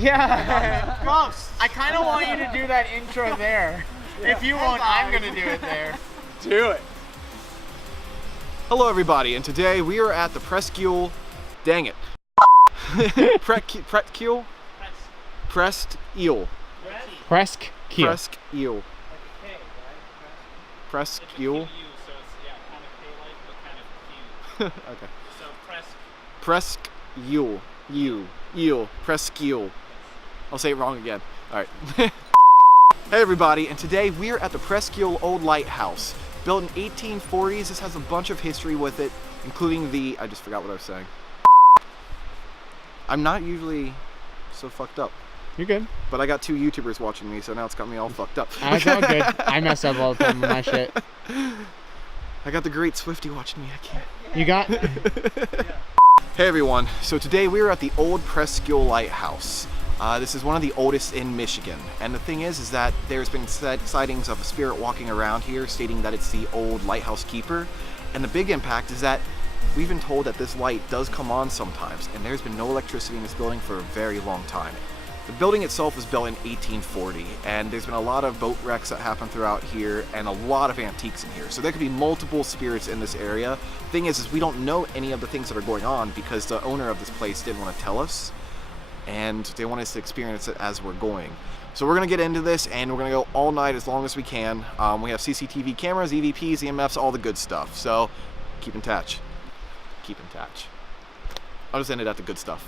Yeah. Gross. I kind of want you to do that intro there. If you won't, I'm going to do it there. Do it. Hello everybody, and today we are at the Presque Isle, dang it. Presque Isle? Presque Isle. Presque Isle. Presque Isle. Presque Isle. Okay. So Presque Isle. Isle. Presque Isle. I'll say it wrong again. Alright. Hey everybody, and today we are at the Presque Isle Old Lighthouse. Built in 1840s, this has a bunch of history with it, including the... I just forgot what I was saying. I'm not usually so fucked up. You're good. But I got 2 YouTubers watching me, so now it's got me all fucked up. It's all good. I mess up all the time with my shit. I got the great Swifty watching me, I can't. You got... Hey everyone, so today we are at the old Presque Isle Lighthouse. This is one of the oldest in Michigan, and the thing is that there's been sightings of a spirit walking around here stating that it's the old lighthouse keeper, and the big impact is that we've been told that this light does come on sometimes, and there's been no electricity in this building for a very long time. The building itself was built in 1840, and there's been a lot of boat wrecks that happen throughout here, and a lot of antiques in here. So there could be multiple spirits in this area. The thing is we don't know any of the things that are going on because the owner of this place didn't want to tell us, and they want us to experience it as we're going. So we're going to get into this, and we're going to go all night as long as we can. We have CCTV cameras, EVPs, EMFs, all the good stuff. So keep in touch. Keep in touch. I'll just end it at the good stuff.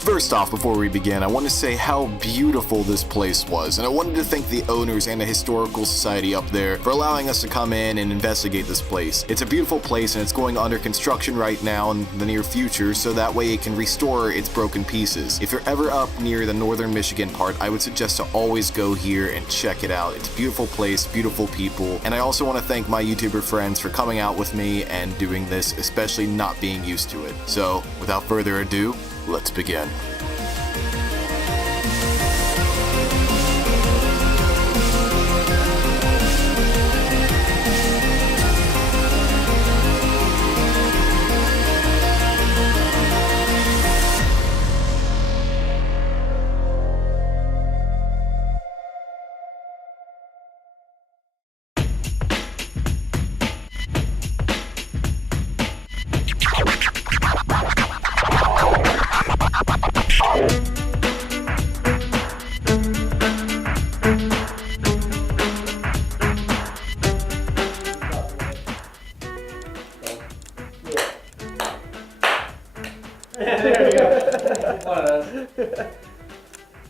First off, before we begin, I want to say how beautiful this place was, and I wanted to thank the owners and the Historical Society up there for allowing us to come in and investigate this place. It's a beautiful place, and it's going under construction right now in the near future, so that way it can restore its broken pieces. If you're ever up near the northern Michigan part, I would suggest to always go here and check it out. It's a beautiful place, beautiful people, and I also want to thank my YouTuber friends for coming out with me and doing this, especially not being used to it. So, without further ado, let's begin.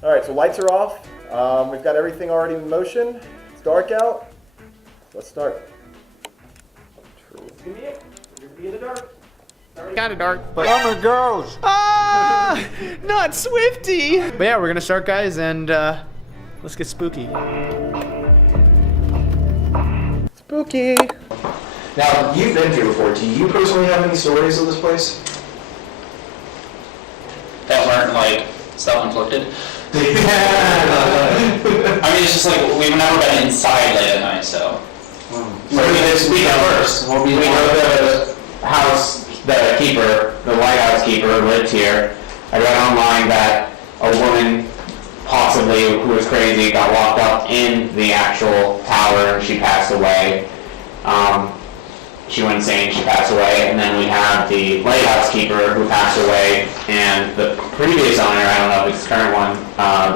Alright, so lights are off. We've got everything already in motion. It's dark out. Let's start. It's gonna be it. We're gonna be in the dark. Kind of dark, but... Oh my gosh! Ah! Not Swifty! But yeah, we're gonna start, guys, and let's get spooky. Spooky! Now, you've been here before. Do you personally have any stories of this place? That weren't like self-inflicted. I mean, it's just like we've never been inside late at night, so. We know first. We know the house, the keeper, the lighthouse keeper lived here. I read online that a woman, possibly who was crazy, got locked up in the actual tower and she passed away. She went insane, she passed away, and then we have the lighthouse keeper who passed away, and the previous owner, I don't know if it's the current one,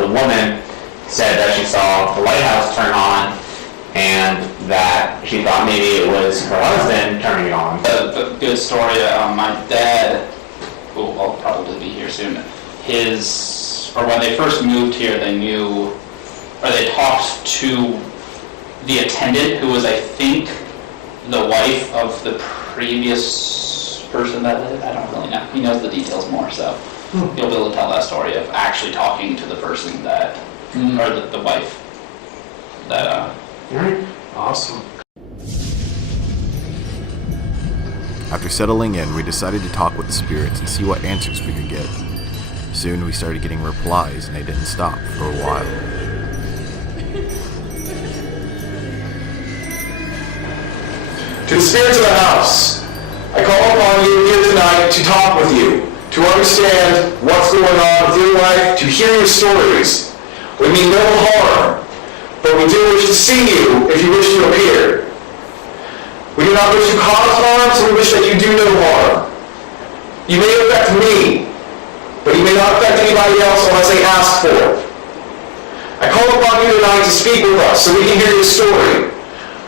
the woman said that she saw the lighthouse turn on, and that she thought maybe it was her husband turning it on. The good story, my dad, who will probably be here soon, when they first moved here, they knew, or they talked to the attendant, who was, I think, the wife of the previous person that lived. I don't really know. He knows the details more, so you'll be able to tell that story of actually talking to the person that, or the wife that. Alright, awesome. After settling in, we decided to talk with the spirits and see what answers we could get. Soon we started getting replies, and they didn't stop for a while. To the spirits of the house, I call upon you here tonight to talk with you, to understand what's going on with your life, to hear your stories. We mean no harm, but we do wish to see you if you wish to appear. We do not wish to cause harm, so we wish that you do no harm. You may affect me, but you may not affect anybody else unless they ask for it. I call upon you tonight to speak with us so we can hear your story.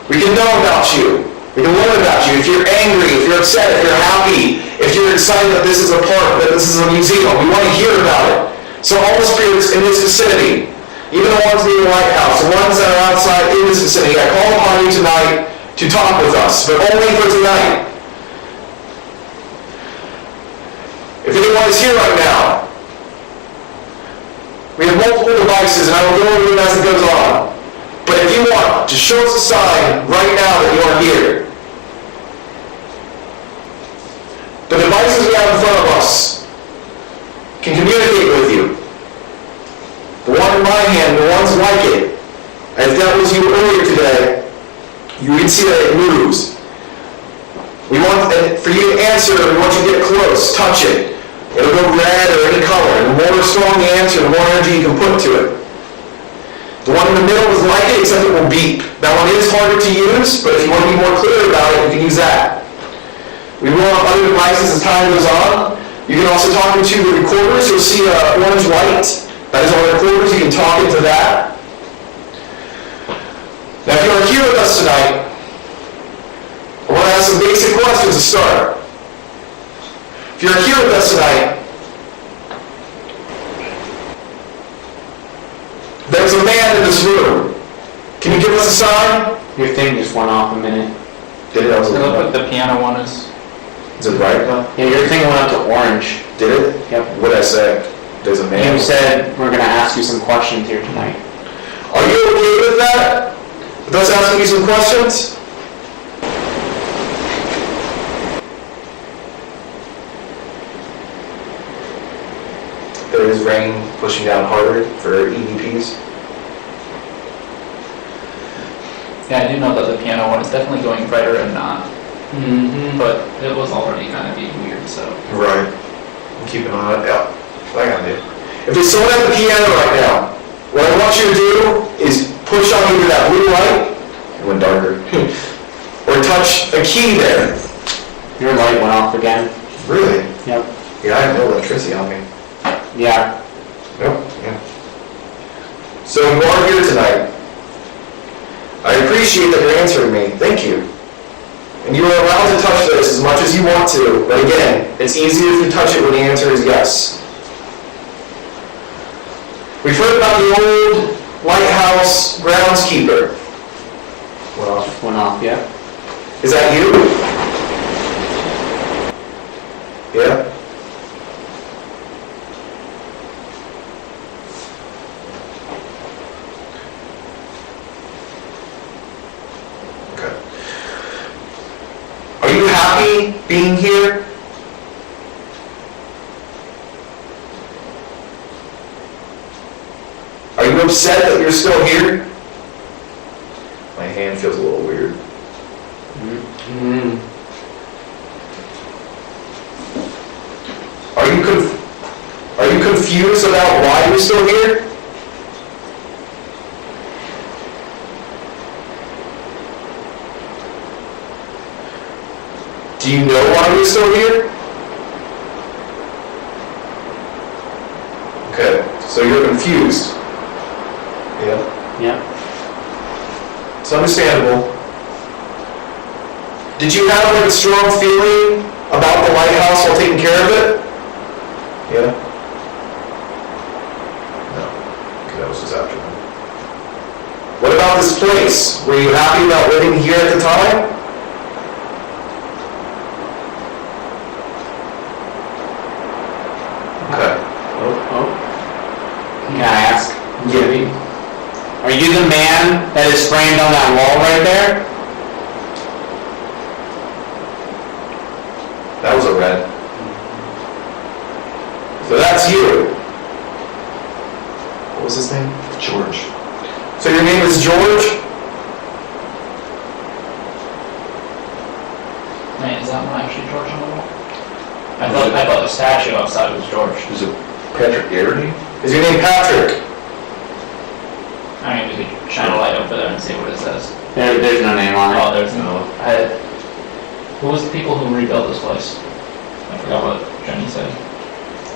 We can know about you. We can learn about you. If you're angry, if you're upset, if you're happy, if you're excited that this is a park, that this is a museum, we want to hear about it. So all the spirits in this vicinity, even the ones near the Lighthouse, the ones that are outside in this vicinity, I call upon you tonight to talk with us, but only for tonight. If anyone is here right now, we have multiple devices, and I will go over them as it goes on. But if you want, just show us a sign right now that you are here. The devices we have in front of us can communicate with you. The one in my hand, the ones like it, as that was you earlier today, you can see that it moves. We want, for you to answer, we want you to get close, touch it. It'll go red or any color. And the more strong the answer, the more energy you can put to it. The one in the middle is like it, except it will beep. That one is harder to use, but if you want to be more clear about it, you can use that. We will have other devices as time goes on. You can also talk into the recorders. You'll see an orange light. That is our recorders. You can talk into that. Now, if you are here with us tonight, I want to ask some basic questions to start. If you're here with us tonight, there's a man in this room. Can you give us a sign? Your thing just went off a minute. Did it? It looked like the piano one is. Is it bright now? Yeah, your thing went up to orange. Did it? Yep. What did I say? There's a man. You said we're going to ask you some questions here tonight. Are you okay with that? With us asking you some questions? There is rain pushing down harder for EVPs. Yeah, I do know that the piano one is definitely going brighter and not. But it was already kind of being weird, so. Right. I'm keeping an eye on it. Yeah. What I gotta do. If there's someone at the piano right now, what I want you to do is push on either that blue light, it went darker, or touch a key there. Your light went off again. Really? Yep. Yeah, I have no electricity on me. Yeah. Nope. Yeah. So you are here tonight. I appreciate that you're answering me. Thank you. And you are allowed to touch this as much as you want to, but again, it's easier if you touch it when the answer is yes. We've heard about the old Lighthouse groundskeeper. Well, Just went off, yeah. is that you? Yeah? Okay. Are you happy being here? Are you upset that you're still here? My hand feels a little weird. Are you confused about why you're still here? Do you know why you're still here? Okay, so you're confused. Yeah. Yeah. It's understandable. Did you have like a strong feeling about the lighthouse while taking care of it? Yeah? No. Okay, that was just after that. What about this place? Were you happy about living here at the time? Okay. Oh. Can I ask? Yeah. Are you the man that is framed on that wall right there? That was a red. So that's you. What was his name? George. So your name is George? statue outside of George. Is it Patrick Garrity? Is your name Patrick? I mean, we could shine a light over there and see what it says. There's no name on it. Oh, there's no. Who was the people who rebuilt this place? I forgot what Jenny said.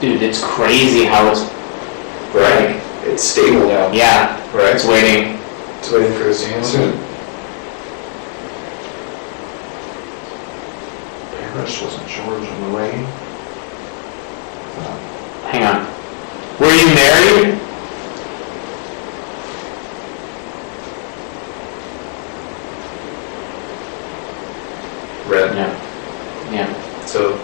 Dude, it's crazy how it's Right. It's stable now. yeah, Right. it's waiting. It's waiting for us to answer. Paris wasn't George and Lorraine. Hang on. Were you married? Red. Yeah. Yeah. So,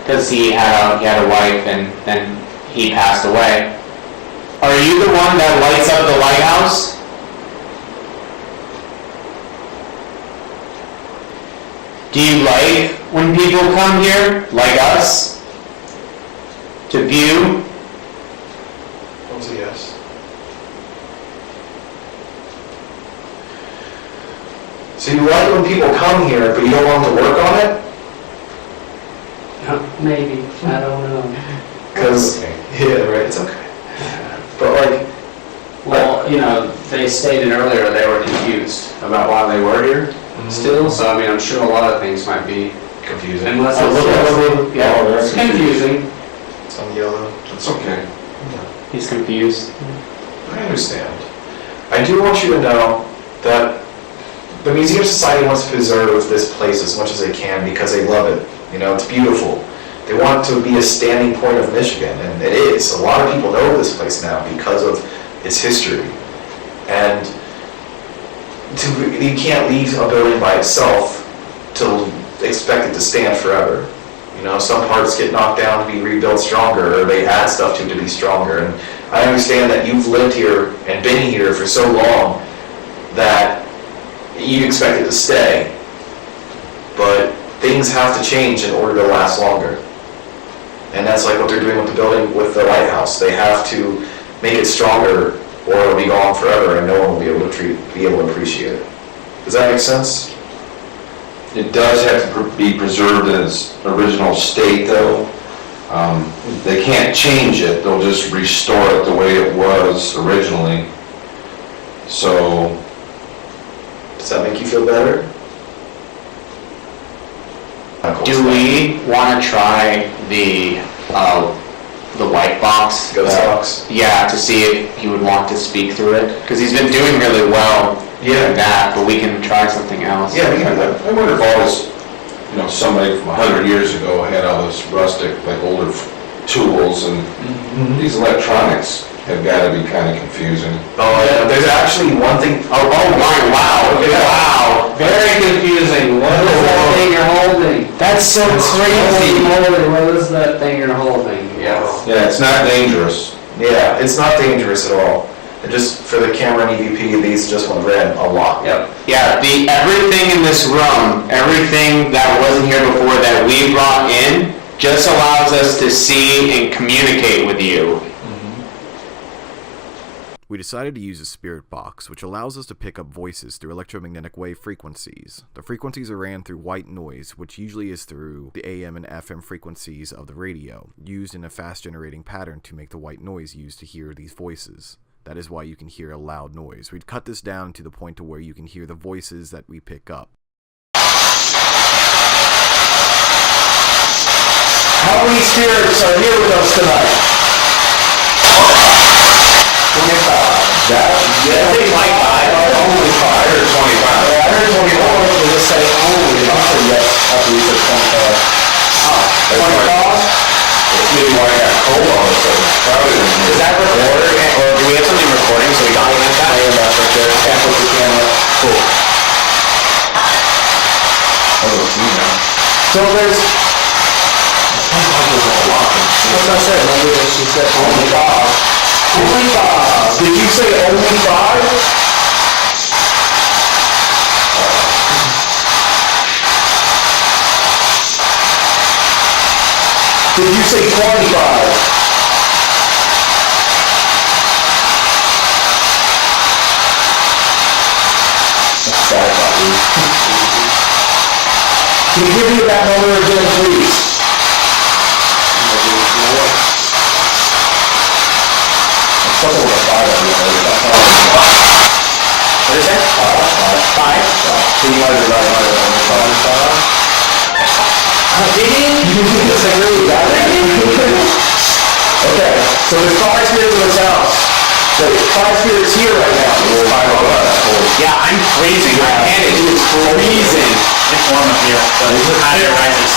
Because he had a wife and then he passed away. Are you the one that lights up the lighthouse? Do you like when people come here, like us, to view? I'll say yes. So you like when people come here, but you don't want them to work on it? Maybe, I don't know. Because, yeah, right, it's okay. But like, Well, you know, they stated earlier they were confused about why they were here still, so I mean, I'm sure a lot of things might be, confusing. unless A little, yeah, Oh, it's confusing. It's on yellow. It's okay. He's confused. I understand. I do want you to know that the Museum Society wants to preserve this place as much as they can because they love it. You know, it's beautiful. They want it to be a standing point of Michigan, and it is. A lot of people know this place now because of its history. And you can't leave a building by itself to expect it to stand forever. You know, some parts get knocked down to be rebuilt stronger, or they add stuff to it to be stronger. And I understand that you've lived here and been here for so long that you expect it to stay. But things have to change in order to last longer. And that's like what they're doing with the building, with the lighthouse. They have to make it stronger or it'll be gone forever and no one will be able to appreciate it. Does that make sense? It does have to be preserved in its original state, though. They can't change it, they'll just restore it the way it was originally. So, Does that make you feel better? Do we want to try the white box? Ghost box? Yeah, to see if he would want to speak through it, because he's been doing really well Yeah. in that, but we can try something else. Yeah, we can do that. I wonder if all this, somebody from 100 years ago had all this rustic, like older tools, and these electronics have got to be kind of confusing. Oh, yeah, there's actually one thing. Oh my, wow, Okay. wow. Very confusing. What is that thing you're holding? That's so Holy, what is that thing you're holding? Yes. Yeah, it's not dangerous. Yeah, it's not dangerous at all. And just for the camera and EVP, these just went red a lot. Yep. Yeah, everything in this room, everything that wasn't here before that we brought in, just allows us to see and communicate with you. We decided to use a spirit box, which allows us to pick up voices through electromagnetic wave frequencies. The frequencies are ran through white noise, which usually is through the AM and FM frequencies of the radio, used in a fast generating pattern to make the white noise used to hear these voices. That is why you can hear a loud noise. We'd cut this down to the point to where you can hear the voices that we pick up. How many spirits are here with us tonight? 25. I think like 5. Only 5. I heard 25. Yeah, I heard 24. They just say only. I said yes after you said 25. 25? Maybe why I got cold all of a sudden. Probably Is that recorded? Or do we have something recording so we document that? I have that right there. Can't put the camera. Cool. So there's... That's what I said. Remember that she said only 5. Only 5. Did you say only 5? Did you say 25? That's sad about you. Can you give me that number again, please? something with a 5 on the end. What is it? 5? So you guys are right on it. Did he? It's like really bad. Okay, so there's 5 spirits in this house. So 5 spirits here right now. Yeah, I'm freezing. My hand is freezing. It's warm up here, so hot air rises.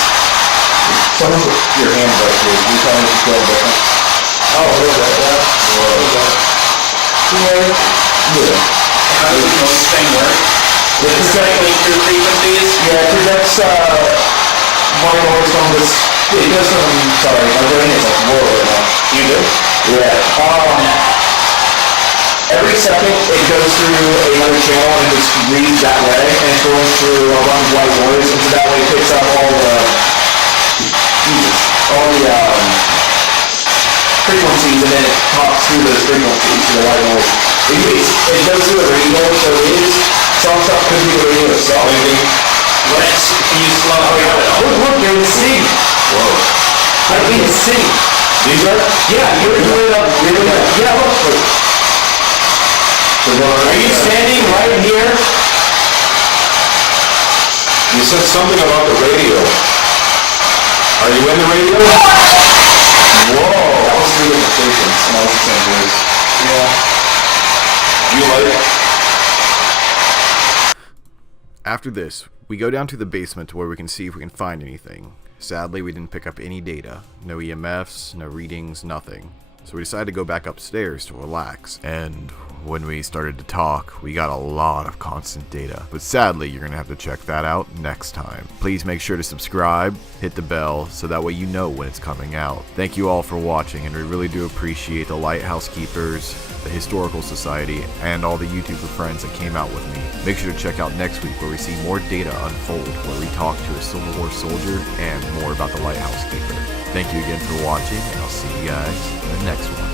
Someone put your hands right here. Can you tell me if you feel different? Oh, a little bit, yeah. A little bit. Yeah. How does the noise thing work? It's cycling through frequencies? Yeah, because that's, my noise from this, it goes from, sorry, my brain is like whoa right now. You do? Yeah. Every second it goes through another channel and it just reads that way, and it's going through a bunch of white noise, and so that way it picks up all the frequencies, and then it talks through those frequencies to the white noise. It goes through the radio, so it is, some stuff could be the radio itself. Can you slow down? Look, you're in sync. Whoa. I'm in sync. These are? Yeah, you're doing up really good. Yeah, look. Are you standing right here? You said something about the radio. Are you in the radio? Whoa. That was 3 different stations, and that was the same voice. Yeah. You like it? After this, we go down to the basement to where we can see if we can find anything. Sadly, we didn't pick up any data. No EMFs, no readings, nothing. So we decided to go back upstairs to relax. And when we started to talk, we got a lot of constant data. But sadly, you're going to have to check that out next time. Please make sure to subscribe, hit the bell, so that way you know when it's coming out. Thank you all for watching, and we really do appreciate the Lighthouse Keepers, the Historical Society, and all the YouTuber friends that came out with me. Make sure to check out next week where we see more data unfold, where we talk to a Civil War soldier and more about the Lighthouse Keeper. Thank you again for watching, and I'll see you guys in the next one.